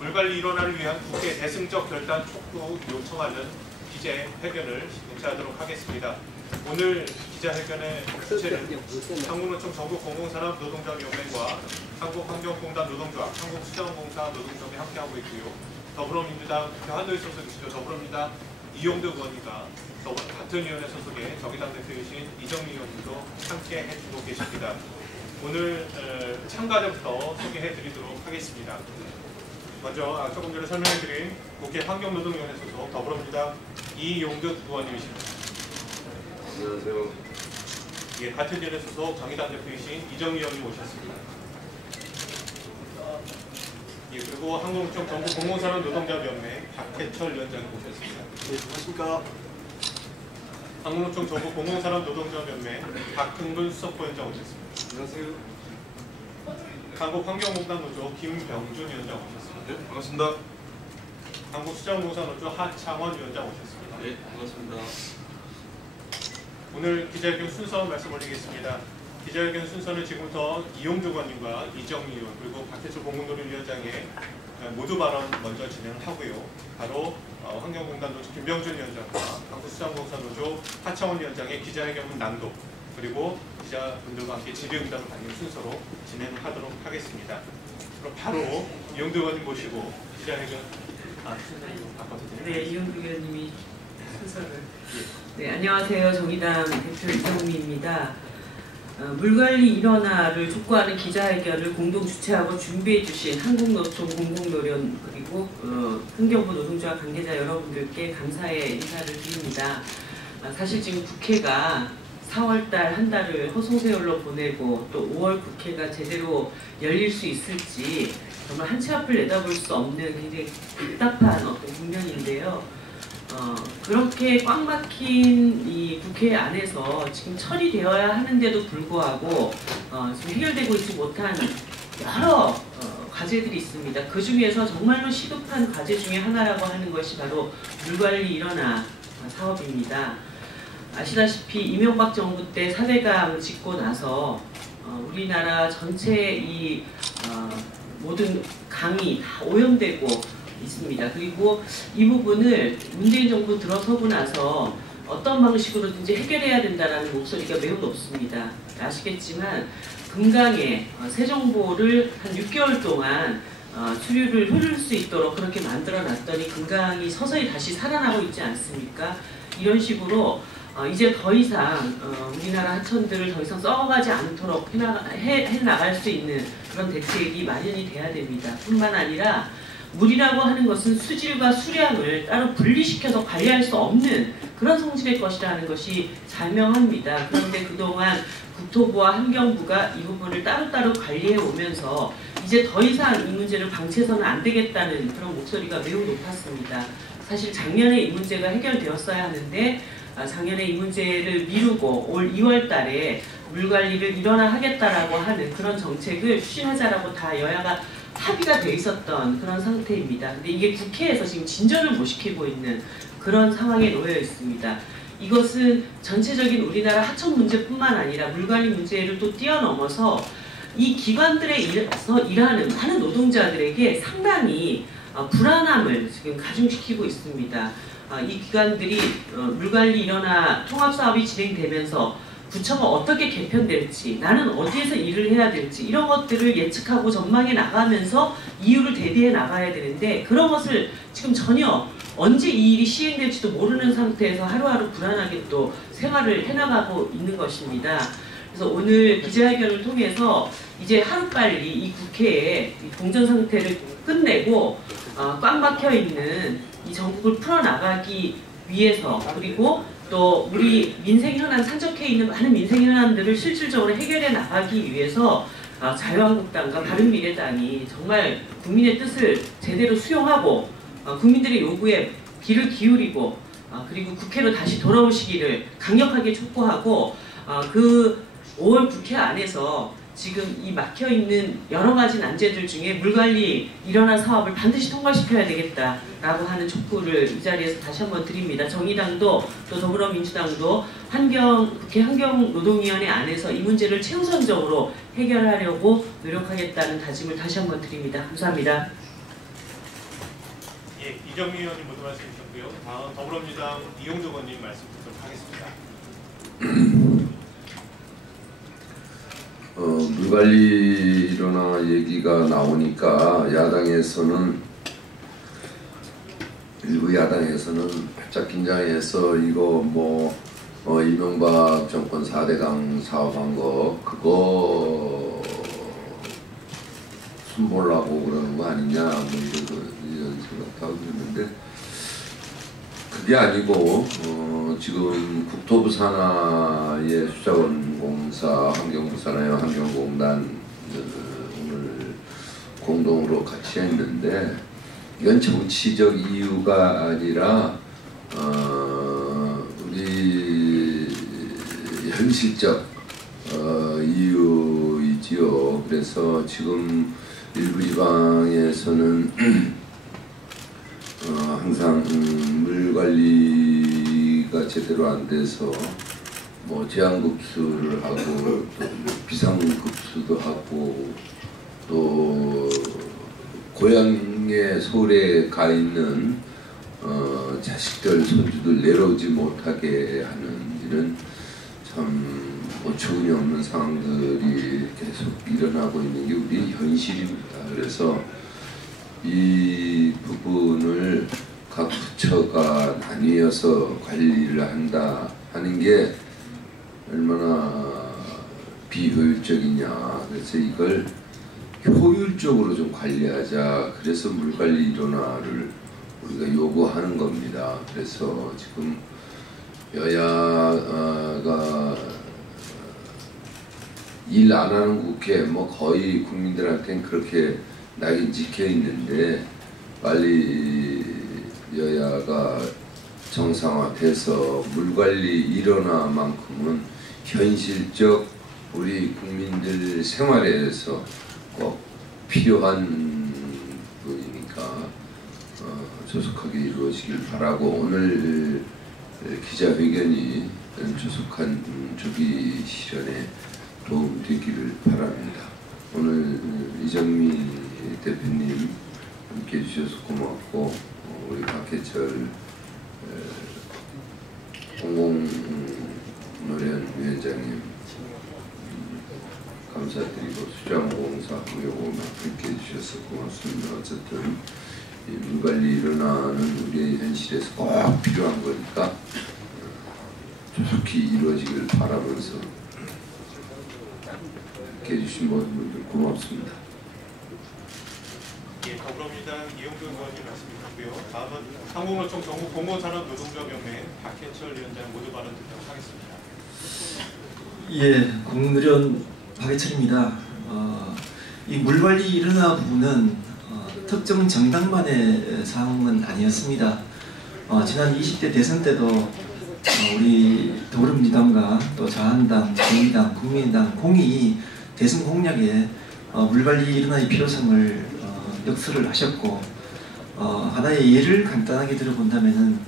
물관리 일원화를 위한 국회 대승적 결단 촉구 요청하는 기자회견을 개최하도록 하겠습니다. 오늘 기자회견의 주체는 한국노총 전국공공산업노동조합연맹과 한국환경공단 노동조합, 한국수자원공사 노동조합이 함께하고 있고요. 더불어민주당 한도에 소속이시죠. 더불어민주당 이용득 의원님과 같은 위원회 소속의 정의당 대표이신 이정미 의원님도 함께 해주고 계십니다. 오늘 참가자부터 소개해드리도록 하겠습니다. 먼저 조금 전에 설명해드린 국회 환경노동위원회 소속 더불어민주당 이용득 의원님이십니다. 안녕하세요. 예, 같은 위원회 소속 정의당 대표이신 이정미 의원님 오셨습니다. 예, 그리고 한국노총 전국공공산업노동조합연맹 박해철 위원장님 오셨습니다. 네, 안녕하십니까. 한국노총 전국공공산업노동조합연맹 박흥근 수석부위원장 오셨습니다. 안녕하세요. 한국환경공단노조 김병준 위원장 오셨습니다. 네, 반갑습니다. 한국수자원공사노조 하창원 위원장 오셨습니다. 네, 반갑습니다. 오늘 기자회견 순서 말씀 올리겠습니다. 기자회견 순서는 지금부터 이용득 의원님과 이정미 의원 그리고 박해철 공공노동위원장의 모두 발언 먼저 진행하고요. 바로 환경공단노조 김병준 위원장과 한국수자원공사노조 하창원 위원장의 기자회견 낭독 그리고 기자분들과 함께 질의응답을 받는 순서로 진행하도록 하겠습니다. 그럼 바로 이용득 의원님 모시고 기자회견 순서를 바꿔도 되나요? 네, 이용득 의원님이 순서를. 네, 안녕하세요. 정의당 대표 이정미입니다. 물관리 일원화를 촉구하는 기자회견을 공동 주최하고 준비해 주신 한국노총 공공노련 그리고 환경부 노동조합 관계자 여러분들께 감사의 인사를 드립니다. 사실 지금 국회가 4월달 한 달을 허송세월로 보내고 또 5월 국회가 제대로 열릴 수 있을지 정말 한치 앞을 내다볼 수 없는 굉장히 답답한 어떤 국면인데요. 그렇게 꽉 막힌 이 국회 안에서 지금 처리되어야 하는데도 불구하고 지금 해결되고 있지 못한 여러 과제들이 있습니다. 그 중에서 정말로 시급한 과제 중에 하나라고 하는 것이 바로 물관리 일원화 사업입니다. 아시다시피 이명박 정부 때 4대강 짓고 나서 우리나라 전체 이 모든 강이 다 오염되고 있습니다. 그리고 이 부분을 문재인 정부 들어서고 나서 어떤 방식으로든지 해결해야 된다는 목소리가 매우 높습니다. 아시겠지만 금강에 세정보를 한 6개월 동안 수류를 흐를 수 있도록 그렇게 만들어 놨더니 금강이 서서히 다시 살아나고 있지 않습니까? 이런 식으로 이제 더 이상 우리나라 하천들을 더 이상 썩어가지 않도록 해나갈 수 있는 그런 대책이 마련이 돼야 됩니다. 뿐만 아니라 물이라고 하는 것은 수질과 수량을 따로 분리시켜서 관리할 수 없는 그런 성질의 것이라는 것이 자명합니다. 그런데 그동안 국토부와 환경부가 이 부분을 따로따로 관리해 오면서 이제 더 이상 이 문제를 방치해서는 안 되겠다는 그런 목소리가 매우 높았습니다. 사실 작년에 이 문제가 해결되었어야 하는데 작년에 이 문제를 미루고 올 2월 달에 물관리를 일원화하겠다라고 하는 그런 정책을 추진하자라고 다 여야가 합의가 돼 있었던 그런 상태입니다. 근데 이게 국회에서 지금 진전을 못 시키고 있는 그런 상황에 놓여 있습니다. 이것은 전체적인 우리나라 하천 문제뿐만 아니라 물관리 문제를 또 뛰어넘어서 이 기관들에서 일하는 많은 노동자들에게 상당히 불안함을 지금 가중시키고 있습니다. 이 기관들이 물관리 일원화 통합사업이 진행되면서 부처가 어떻게 개편될지, 나는 어디에서 일을 해야 될지 이런 것들을 예측하고 전망해 나가면서 이유를 대비해 나가야 되는데 그런 것을 지금 전혀 언제 이 일이 시행될지도 모르는 상태에서 하루하루 불안하게 또 생활을 해나가고 있는 것입니다. 그래서 오늘 기자회견을 통해서 이제 하루빨리 이 국회에 공전 상태를 끝내고 꽉 막혀 있는 이 전국을 풀어나가기 위해서 그리고 또 우리 민생 현안 산적해 있는 많은 민생 현안들을 실질적으로 해결해 나가기 위해서 자유한국당과 바른미래당이 정말 국민의 뜻을 제대로 수용하고 국민들의 요구에 귀를 기울이고 그리고 국회로 다시 돌아오시기를 강력하게 촉구하고 그 5월 국회 안에서 지금 이 막혀있는 여러 가지 난제들 중에 물관리 일원화 사업을 반드시 통과시켜야 되겠다라고 하는 촉구를 이 자리에서 다시 한번 드립니다. 정의당도 또 더불어민주당도 국회 환경노동위원회 안에서 이 문제를 최우선적으로 해결하려고 노력하겠다는 다짐을 다시 한번 드립니다. 감사합니다. 예, 이정미 의원님 모두 말씀 주셨고요. 다음 더불어민주당 이용주 의원님 말씀 듣도록 하겠습니다. 물관리 일어나 얘기가 나오니까 일부 야당에서는 활짝 긴장해서 이거 이명박 정권 4대강 사업한 거 그거 숨보려고 그러는 거 아니냐 이런 생각도 하고 있는데 그게 아니고 지금 국토부 산하의 수자원공사, 환경부 산하의 환경공단 오늘 공동으로 같이 했는데 이건 정치적 이유가 아니라 우리 현실적 이유이지요. 그래서 지금 일부 지방에서는 항상 물 관리가 제대로 안 돼서 제한급수를 하고 또 비상급수도 하고 또 고향에 서울에 가 있는 자식들 손주들 내려오지 못하게 하는 이런 참 어처구니 없는 상황들이 계속 일어나고 있는 게 우리 현실입니다. 그래서 이 부분을 각 부처가 나뉘어서 관리를 한다 하는 게 얼마나 비효율적이냐. 그래서 이걸 효율적으로 좀 관리하자. 그래서 물관리 일원화를 우리가 요구하는 겁니다. 그래서 지금 여야가 일 안 하는 국회 거의 국민들한테는 그렇게 낙인 찍혀 있는데 빨리 여야가 정상화돼서 물관리 일원화만큼은 현실적 우리 국민들 생활에서 꼭 필요한 부분이니까 조속하게 이루어지길 바라고 오늘 기자회견이 조속한 조기 실현에 도움되기를 바랍니다. 오늘 이정미 대표님 함께 해주셔서 고맙고 우리 박해철 공공노련 위원장님 감사드리고 수자원공사 항공사 함께 해주셔서 고맙습니다. 어쨌든 이 물관리 일어나는 우리의 현실에서 꼭 필요한 거니까 조속히 이루어지길 바라면서 이렇게 해주신 모든 분들 고맙습니다. 예, 더불어민주당 이용주 의원님 말씀이셨고요. 다음은 한국노총 전국공무산업노동조합연맹 박해철 위원장 모두 발언 듣도록 하겠습니다. 예, 공무노련 박해철입니다. 이 물관리 일어나 부분은 특정 정당만의 사항은 아니었습니다. 지난 20대 대선 때도 우리 더불어민주당과 또 자한당, 정의당, 국민당 공이 대선 공약에 물관리 일어나의 필요성을 역설을 하셨고 하나의 예를 간단하게 들어본다면은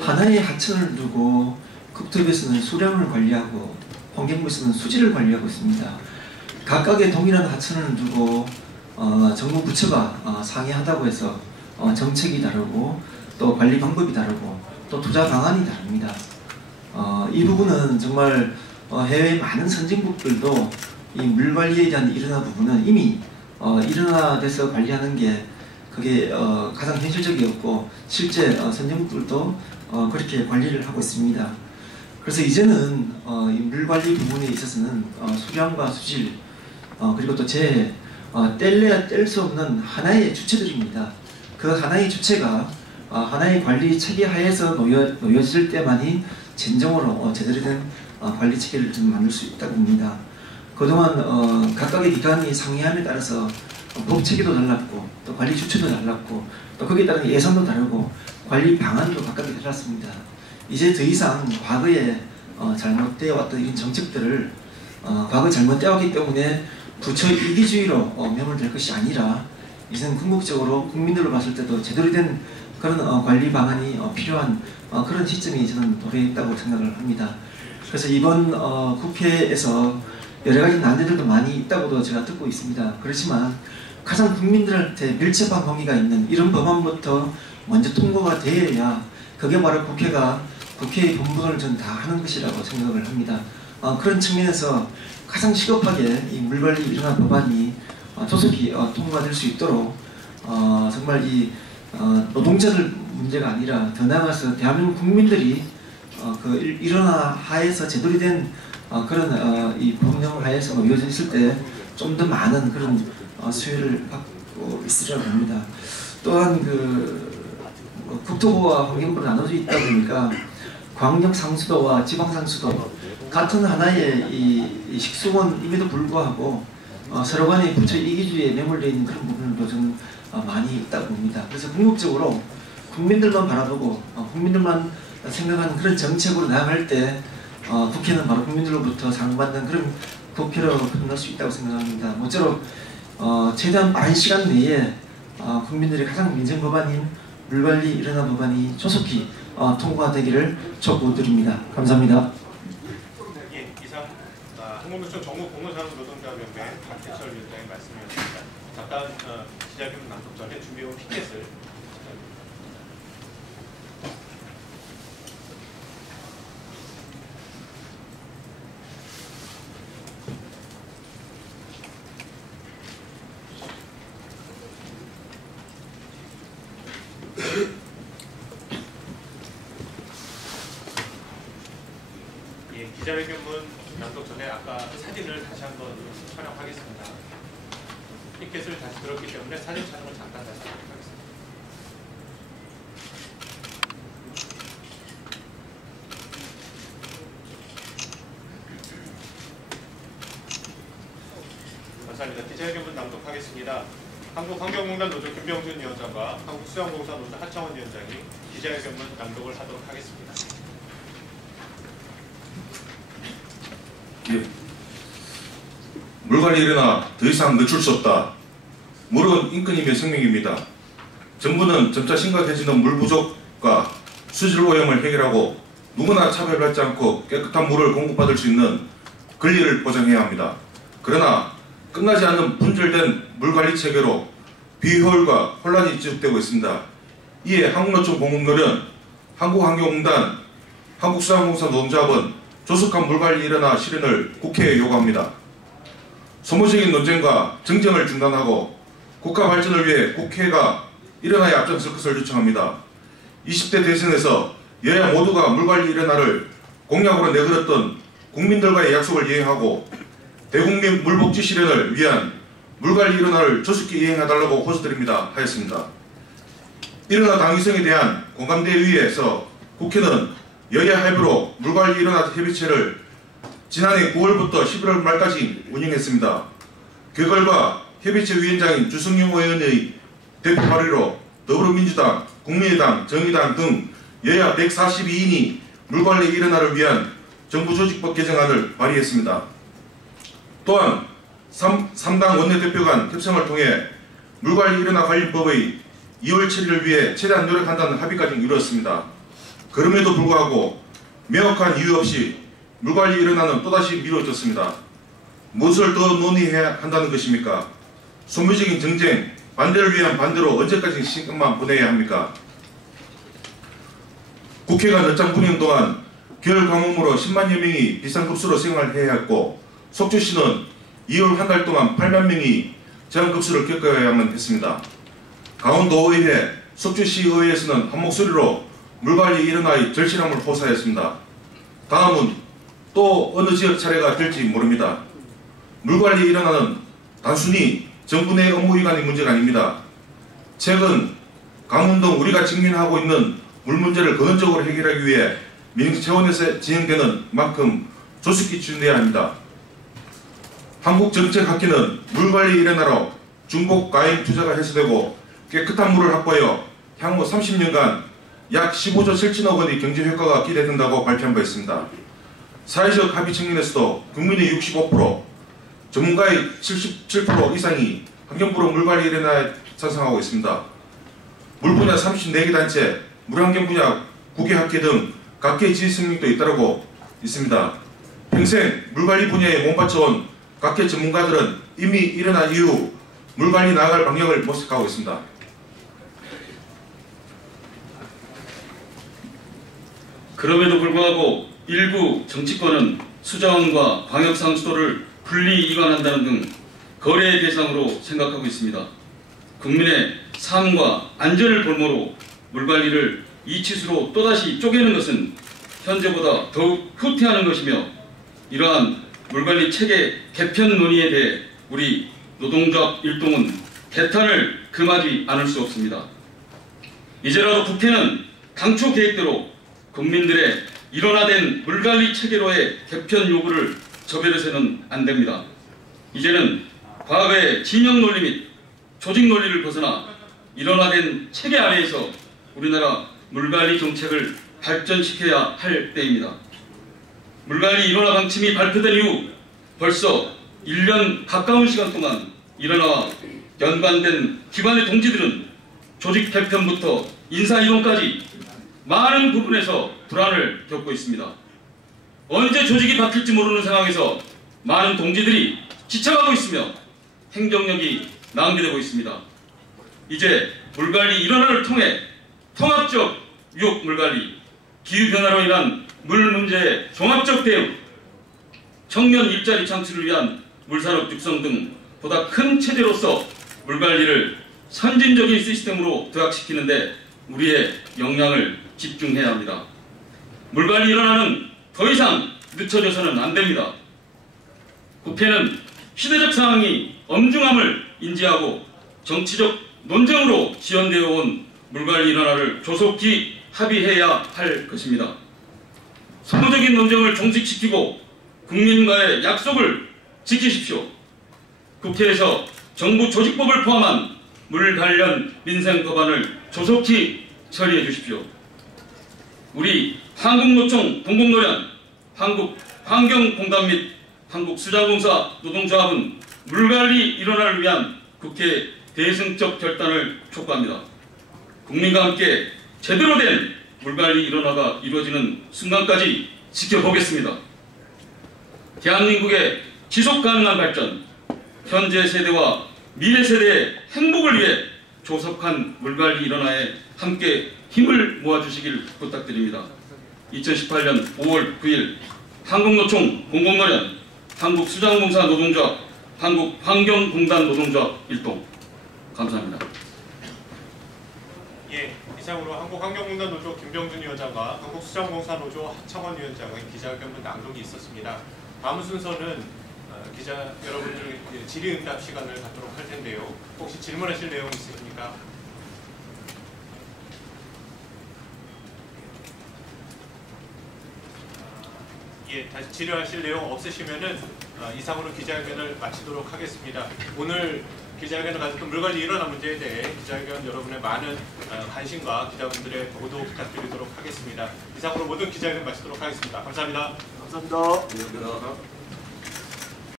하나의 하천을 두고 국토부에서는 수량을 관리하고 환경부에서는 수질을 관리하고 있습니다. 각각의 동일한 하천을 두고 정부 부처가 상의하다고 해서 정책이 다르고 또 관리 방법이 다르고 또 투자 방안이 다릅니다. 이 부분은 정말 해외 많은 선진국들도 이 물관리에 대한 일어나 부분은 이미 일어나돼서 관리하는 게 그게 가장 현실적이었고 실제 선진국들도 그렇게 관리를 하고 있습니다. 그래서 이제는 이 물관리 부분에 있어서는 수량과 수질 그리고 또 뗄래야 뗄 수 없는 하나의 주체들입니다. 그 하나의 주체가 하나의 관리 체계 하에서 놓여질 때만이 진정으로 제대로 된 관리 체계를 좀 만들 수 있다고 봅니다. 그동안 각각의 기관이 상의함에 따라서 법 체계도 달랐고 또 관리 주체도 달랐고 또 거기에 따른 예산도 다르고 관리 방안도 각각이 달랐습니다. 이제 더 이상 과거에 잘못되어 왔던 이런 정책들을 과거 잘못되어 왔기 때문에 부처 이기주의로 매몰될 것이 아니라 이제는 궁극적으로 국민들로 봤을 때도 제대로 된 그런 관리 방안이 필요한 그런 시점이 저는 도래했다고 생각을 합니다. 그래서 이번 국회에서 여러 가지 난제들도 많이 있다고도 제가 듣고 있습니다. 그렇지만 가장 국민들한테 밀접한 관계가 있는 이런 법안부터 먼저 통과가 되어야 그게 바로 국회의 본분을 저는 다 하는 것이라고 생각을 합니다. 그런 측면에서 가장 시급하게 이 물관리 일어나 법안이 조속히 통과될 수 있도록 정말 이 노동자들 문제가 아니라 더 나아가서 대한민국 국민들이 그 일어나 하에서 제대로 된 그런 이 법령 하에서 이루어져 있을 때 좀 더 많은 그런 수혜를 받고 있으리라고 합니다. 또한 국토부와 환경부로 나눠져 있다 보니까 광역상수도와 지방상수도 같은 하나의 이 식수원임에도 불구하고 서로 간의 부처 이기주의에 매몰되어 있는 그런 부분도 좀 많이 있다고 봅니다. 그래서 궁극적으로 국민들만 바라보고 국민들만 생각하는 그런 정책으로 나아갈 때 국회는 바로 국민들로부터 사랑받는 그런 국회로 끝날 수 있다고 생각합니다. 모쪼록 최대한 빠른 시간 내에 국민들의 가장 민생 법안인 물관리 일어나 법안이 조속히 통과되기를 촉구드립니다. 감사합니다. 예, 이상 한국노총 전국공무사업노동자연맹 박태철 위원장의 말씀이었습니다. 잠깐 기자회견 낭독 전에 준비해온 피켓을 기자회견문 낭독 전에 아까 사진을 다시 한번 촬영하겠습니다. 피켓을 다시 들었기 때문에 사진 촬영을 잠깐 다시 하도록 하겠습니다. 감사합니다. 기자회견문 낭독하겠습니다. 한국환경공단 노조 김병준 위원장과 한국수영공사 노조 하창원 위원장이 기자회견문 낭독을 하도록 하겠습니다. 예. 물관리 일어나 더 이상 늦출 수 없다. 물은 인권이며 생명입니다. 정부는 점차 심각해지는 물 부족과 수질 오염을 해결하고 누구나 차별받지 않고 깨끗한 물을 공급받을 수 있는 권리를 보장해야 합니다. 그러나 끝나지 않는 분절된 물관리 체계로 비효율과 혼란이 지속되고 있습니다. 이에 한국노총 공공노련, 한국환경공단, 한국수산공사 노동조합은 조속한 물관리 일어나 실현을 국회에 요구합니다. 소모적인 논쟁과 정쟁을 중단하고 국가 발전을 위해 국회가 일어나야 앞장설 것을 요청합니다. 20대 대선에서 여야 모두가 물관리 일어나를 공약으로 내걸었던 국민들과의 약속을 이행하고 대국민 물복지 실현을 위한 물관리 일어나를 조속히 이행해달라고 호소드립니다. 하였습니다. 일어나 당위성에 대한 공감대에 의해서 국회는 여야 합의로 물관리 일어나 협의체를 지난해 9월부터 11월 말까지 운영했습니다. 그 결과 협의체 위원장인 주승용 의원의 대표 발의로 더불어민주당, 국민의당, 정의당 등 여야 142인이 물관리 일어나를 위한 정부 조직법 개정안을 발의했습니다. 또한 3당 원내대표 간 협상을 통해 물관리 일어나 관리법의 2월 처리를 위해 최대한 노력한다는 합의까지 이루었습니다. 그럼에도 불구하고 명확한 이유 없이 물관리 일어나는 또다시 미뤄졌습니다. 무엇을 더 논의해야 한다는 것입니까? 소모적인 정쟁, 반대를 위한 반대로 언제까지 시간만 보내야 합니까? 국회가 늦장 분임 동안 겨울 가뭄으로 10만여 명이 비상급수로 생활해야 했고 속주시는 2월 한 달 동안 8만 명이 제한급수를 겪어야만 했습니다. 강원도의회, 속주시의회에서는 한 목소리로 물관리 일어나의 절실함을 호소하였습니다. 다음은 또 어느 지역 차례가 될지 모릅니다. 물관리 일어나는 단순히 정부 내 업무위반의 문제가 아닙니다. 최근 강원 등 우리가 직면하고 있는 물 문제를 근원적으로 해결하기 위해 민생 차원에서 진행되는 만큼 조속히 추진돼야 합니다. 한국정책학회는 물관리 일어나로 중복 가입 투자가 해소되고 깨끗한 물을 확보하여 향후 30년간 약 15조 7천억 원의 경제 효과가 기대된다고 발표한 바 있습니다. 사회적 합의 측면에서도 국민의 65%, 전문가의 77% 이상이 환경부로 물관리 일어나에 찬성하고 있습니다. 물 분야 34개 단체, 물환경 분야 9개 학회 등 각계 지지 성명도 잇따르고 있습니다. 평생 물관리 분야에 몸바쳐온 각계 전문가들은 이미 일어난 이후 물관리 나아갈 방향을 모색하고 있습니다. 그럼에도 불구하고 일부 정치권은 수자원과 광역상수도를 분리 이관한다는 등 거래의 대상으로 생각하고 있습니다. 국민의 삶과 안전을 볼모로 물관리를 이치수로 또다시 쪼개는 것은 현재보다 더욱 후퇴하는 것이며, 이러한 물관리 체계 개편 논의에 대해 우리 노동조합 일동은 개탄을 금하지 않을 수 없습니다. 이제라도 국회는 당초 계획대로 국민들의 일원화된 물관리 체계로의 개편 요구를 저버려서는 안 됩니다. 이제는 과거의 진영 논리 및 조직 논리를 벗어나 일원화된 체계 아래에서 우리나라 물관리 정책을 발전시켜야 할 때입니다. 물관리 일원화 방침이 발표된 이후 벌써 1년 가까운 시간 동안 일원화와 연관된 기관의 동지들은 조직 개편부터 인사 이동까지 많은 부분에서 불안을 겪고 있습니다. 언제 조직이 바뀔지 모르는 상황에서 많은 동지들이 지쳐가고 있으며 행정력이 낭비되고 있습니다. 이제 물관리 일원화를 통해 통합적 유역 물관리, 기후변화로 인한 물 문제의 종합적 대응, 청년 일자리 창출을 위한 물산업 육성 등 보다 큰 체제로서 물관리를 선진적인 시스템으로 도약시키는 데 우리의 역량을 집중해야 합니다. 물관리 일원화는 더 이상 늦춰져서는 안 됩니다. 국회는 시대적 상황이 엄중함을 인지하고 정치적 논쟁으로 지연되어 온 물관리 일원화를 조속히 합의해야 할 것입니다. 소모적인 논쟁을 종식시키고 국민과의 약속을 지키십시오. 국회에서 정부 조직법을 포함한 물 관련 민생 법안을 조속히 처리해 주십시오. 우리 한국노총 공공노련, 한국환경공단 및 한국수자공사 노동조합은 물관리 일원화를 위한 국회 대승적 결단을 촉구합니다. 국민과 함께 제대로 된 물관리 일원화가 이루어지는 순간까지 지켜보겠습니다. 대한민국의 지속가능한 발전, 현재 세대와 미래 세대의 행복을 위해 조속한 물관리 일원화에 함께 힘을 모아주시길 부탁드립니다. 2018년 5월 9일 한국노총 공공노련, 한국수자공사 노동조합, 한국환경공단 노동조합 일동. 감사합니다. 예, 이상으로 한국환경공단 노조 김병준 위원장과 한국수자공사 노조 하창원 위원장의 기자회견문 낭독이 있었습니다. 다음 순서는 기자 여러분들 질의응답 시간을 갖도록 할 텐데요. 혹시 질문하실 내용 있으십니까? 예, 다시 질의하실 내용 없으시면은 이상으로 기자회견을 마치도록 하겠습니다. 오늘 기자회견을 가졌던 물관리 일원화 문제에 대해 기자회견 여러분의 많은 관심과 기자분들의 보도 부탁드리도록 하겠습니다. 이상으로 모든 기자회견 마치도록 하겠습니다. 감사합니다. 감사합니다.